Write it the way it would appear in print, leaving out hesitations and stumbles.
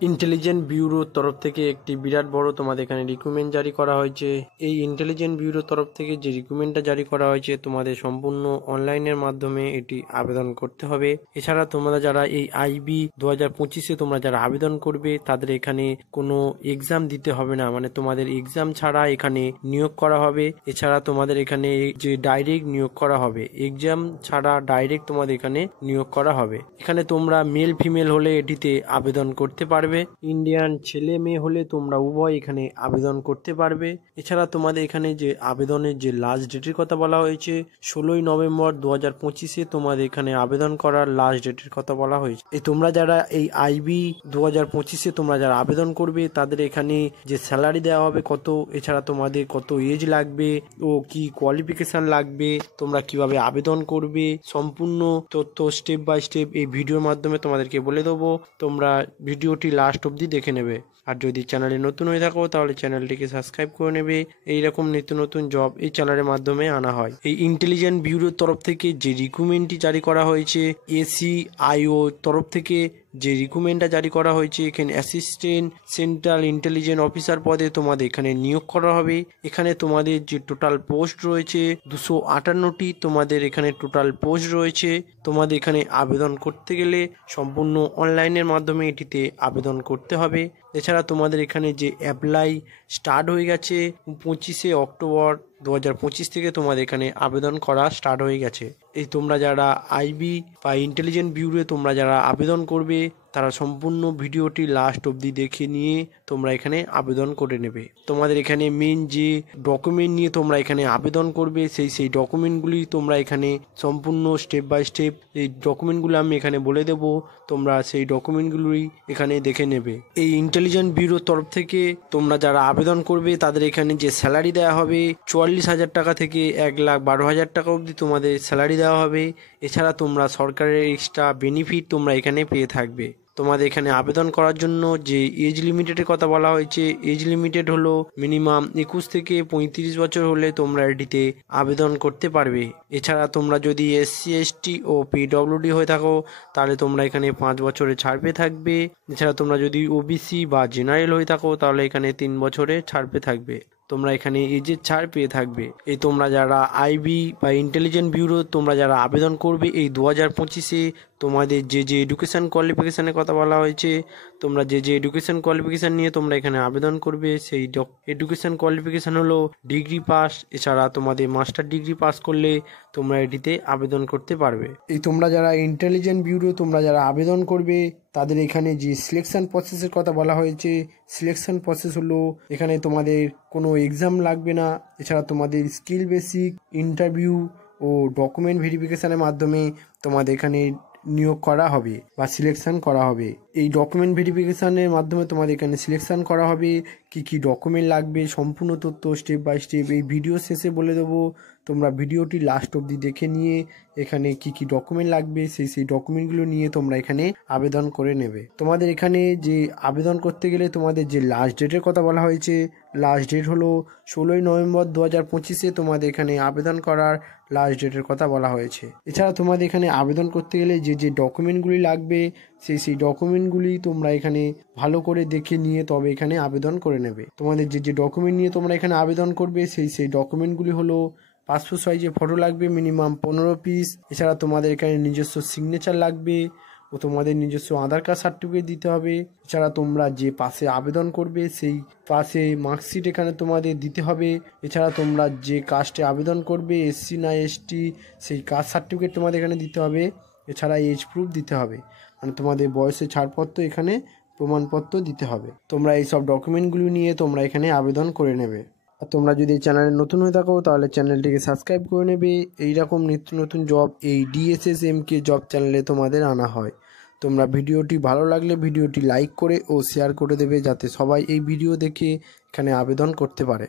Intelligent ব্যুরোর তরফ থেকে একটি বিরাট বড় তোমাদের এখানে রিক্রুটমেন্ট জারি করা হয়েছে। এই ইন্টেলিজেন্ট ব্যুরোর তরফ থেকে যে রিক্রুটমেন্টটা জারি করা হয়েছে তোমাদের সম্পূর্ণ অনলাইনের মাধ্যমে এটি আবেদন করতে হবে। এছাড়া তোমরা যারা এই আইবি 2025-এ তোমরা যারা আবেদন করবে তাদের এখানে কোনো এক্সাম দিতে হবে না, মানে তোমাদের এক্সাম ছাড়া এখানে নিয়োগ করা হবে। এছাড়া তোমাদের এখানে যে ডাইরেক্ট নিয়োগ করা হবে, এক্সাম ছাড়া ডাইরেক্ট তোমাদের এখানে নিয়োগ করা হবে। এখানে তোমরা মেল ফিমেল হলে এটিতে আবেদন করতে পারবে। ইন্ডিয়ান ছেলে মেয়ে হলে তোমরা উভয় এখানে আবেদন করতে পারবে। এছাড়া তোমাদের এখানে যে আবেদনের যে লাস্ট ডেটের কথা বলা হয়েছে 16ই নভেম্বর 2025-এ তোমাদের এখানে আবেদন করার লাস্ট ডেটের কথা বলা হয়েছে। এই তোমরা যারা এই আইবি 2025-এ তোমরা যারা আবেদন করবে তাদের এখানে যে স্যালারি দেওয়া হবে কত, এছাড়া তোমাদের কত এজ লাগবে ও কি কোয়ালিফিকেশন লাগবে, তোমরা কিভাবে আবেদন করবে, সম্পূর্ণ তথ্য স্টেপ বাই স্টেপ এই ভিডিওর মাধ্যমে তোমাদেরকে বলে দেবো। তোমরা ভিডিওটি লাস্ট অবধি দেখে নেবে। আর যদি চ্যানেলে নতুন হয়ে থাকো তাহলে চ্যানেলটিকে সাবস্ক্রাইব করে নেবে। এইরকম নিত্য নতুন জব এই চ্যানেলের মাধ্যমে আনা হয়। এই ইন্টেলিজেন্ট ব্যুরোর তরফ থেকে যে রিক্রুটমেন্টটি জারি করা হয়েছে, এসিআইও তরফ থেকে যে রিক্রুটমেন্টটা জারি করা হয়েছে, এখানে অ্যাসিস্ট্যান্ট সেন্ট্রাল ইন্টেলিজেন্ট অফিসার পদে তোমাদের এখানে নিয়োগ করা হবে। এখানে তোমাদের যে টোটাল পোস্ট রয়েছে 258টি তোমাদের এখানে টোটাল পোস্ট রয়েছে। তোমাদের এখানে আবেদন করতে গেলে সম্পূর্ণ অনলাইনের মাধ্যমে এটিতে আবেদন করতে হবে। এছাড়া তোমাদের এখানে যে অ্যাপ্লাই স্টার্ট হয়ে গেছে 25শে অক্টোবর 2025 থেকে তোমাদের এখানে আবেদন করা স্টার্ট হয়ে গেছে। এই তোমরা যারা আইবি বা ইন্টেলিজেন্ট ব্যুরোতে তোমরা যারা আবেদন করবে তারা সম্পূর্ণ ভিডিওটি লাস্ট অবধি দেখে নিয়ে তোমরা এখানে আবেদন করে নেবে। তোমাদের এখানে মেন যে ডকুমেন্ট নিয়ে তোমরা এখানে আবেদন করবে সেই ডকুমেন্টগুলি তোমরা এখানে সম্পূর্ণ স্টেপ বাই স্টেপ এই ডকুমেন্টগুলো আমি এখানে বলে দেব, তোমরা সেই ডকুমেন্টগুলি এখানে দেখে নেবে। এই ইন্টেলিজেন্ট ব্যুরোর তরফ থেকে তোমরা যারা আবেদন করবে তাদের এখানে যে স্যালারি দেওয়া হবে 44,000 টাকা থেকে 1,12,000 টাকা অবধি তোমাদের স্যালারি দেওয়া হবে। এছাড়া তোমরা সরকারের এক্সট্রা বেনিফিট তোমরা এখানে পেয়ে থাকবে। তোমাদের এখানে আবেদন করার জন্য যে এজ লিমিটেডের কথা বলা হয়েছে, এজ লিমিটেড হলো মিনিমাম 21 থেকে 35 বছর হলে তোমরা এটিতে আবেদন করতে পারবে। এছাড়া তোমরা যদি এসসি এসটি ও পিডব্লিউডি হয়ে থাকো তাহলে তোমরা এখানে 5 বছরে ছাড় পেয়ে থাকবে। এছাড়া তোমরা যদি ওবিসি বা জেনারেল হয়ে থাকো তাহলে এখানে 3 বছরে ছাড় পেয়ে থাকবে। তোমরা এখানে এজের ছাড় পেয়ে থাকবে। এই তোমরা যারা আইবি বা ইন্টেলিজেন্ট ব্যুরো তোমরা যারা আবেদন করবে এই 2025-এ তোমাদের যে এডুকেশান কোয়ালিফিকেশানের কথা বলা হয়েছে, তোমরা যে এডুকেশান কোয়ালিফিকেশান নিয়ে তোমরা এখানে আবেদন করবে সেই এডুকেশান কোয়ালিফিকেশান হলো ডিগ্রি পাস। এছাড়া তোমাদের মাস্টার ডিগ্রি পাস করলে তোমরা এটিতে আবেদন করতে পারবে। এই তোমরা যারা ইন্টেলিজেন্ট ব্যুরো তোমরা যারা আবেদন করবে তাদের এখানে যে সিলেকশন প্রসেসের কথা বলা হয়েছে, সিলেকশন প্রসেস হলো এখানে তোমাদের কোনো এক্সাম লাগবে না। এছাড়া তোমাদের স্কিল বেসিক ইন্টারভিউ ও ডকুমেন্ট ভেরিফিকেশানের মাধ্যমে তোমাদের এখানে নিয়োগ করা হবে বা সিলেকশন করা হবে। এই ডকুমেন্ট ভেরিফিকেশানের মাধ্যমে তোমাদের এখানে সিলেকশন করা হবে। কি ডকুমেন্ট লাগবে সম্পূর্ণ তথ্য স্টেপ বাই স্টেপ এই ভিডিও শেষে বলে দেবো। তোমরা ভিডিওটি লাস্ট অবধি দেখে নিয়ে এখানে কি ডকুমেন্ট লাগবে সেই ডকুমেন্টগুলো নিয়ে তোমরা এখানে আবেদন করে নেবে। তোমাদের এখানে যে আবেদন করতে গেলে তোমাদের যে লাস্ট ডেটের কথা বলা হয়েছে, লাস্ট ডেট হলো 16ই নভেম্বর 2025-এ তোমাদের এখানে আবেদন করার লাস্ট ডেটের কথা বলা হয়েছে। এছাড়া তোমাদের এখানে আবেদন করতে গেলে যে ডকুমেন্টগুলি লাগবে সেই ডকুমেন্টগুলি তোমরা এখানে ভালো করে দেখে নিয়ে তবে এখানে আবেদন করে নেবে। তোমাদের যে ডকুমেন্ট নিয়ে তোমরা এখানে আবেদন করবে সেই ডকুমেন্টগুলি হলো পাসপোর্ট সাইজে ফটো লাগবে মিনিমাম 15 পিস। এছাড়া তোমাদের এখানে নিজস্ব সিগনেচার লাগবে ও তোমাদের নিজস্ব আধার কার্ড সার্টিফিকেট দিতে হবে। এছাড়া তোমরা যে পাশে আবেদন করবে সেই পাশে মার্কশিট এখানে তোমাদের দিতে হবে। এছাড়া তোমরা যে কাস্টে আবেদন করবে এসসি না এসটি সেই কাস্ট সার্টিফিকেট তোমাদের এখানে দিতে হবে। এছাড়া এজ প্রুফ দিতে হবে, মানে তোমাদের বয়সের ছাড়পত্র এখানে প্রমাণপত্র দিতে হবে। তোমরা এই সব ডকুমেন্টগুলো নিয়ে তোমরা এখানে আবেদন করে নেবে। আর তোমরা যদি চ্যানেলে নতুন হয়ে থাকো তাহলে চ্যানেলটিকে সাবস্ক্রাইব করে নেবে। এইরকম নিত্য নতুন জব এই DSSMK জব চ্যানেলে তোমাদের আনা হয়। তোমরা ভিডিওটি ভালো লাগলে ভিডিওটি লাইক করে ও শেয়ার করে দেবে যাতে সবাই এই ভিডিও দেখে এখানে আবেদন করতে পারে।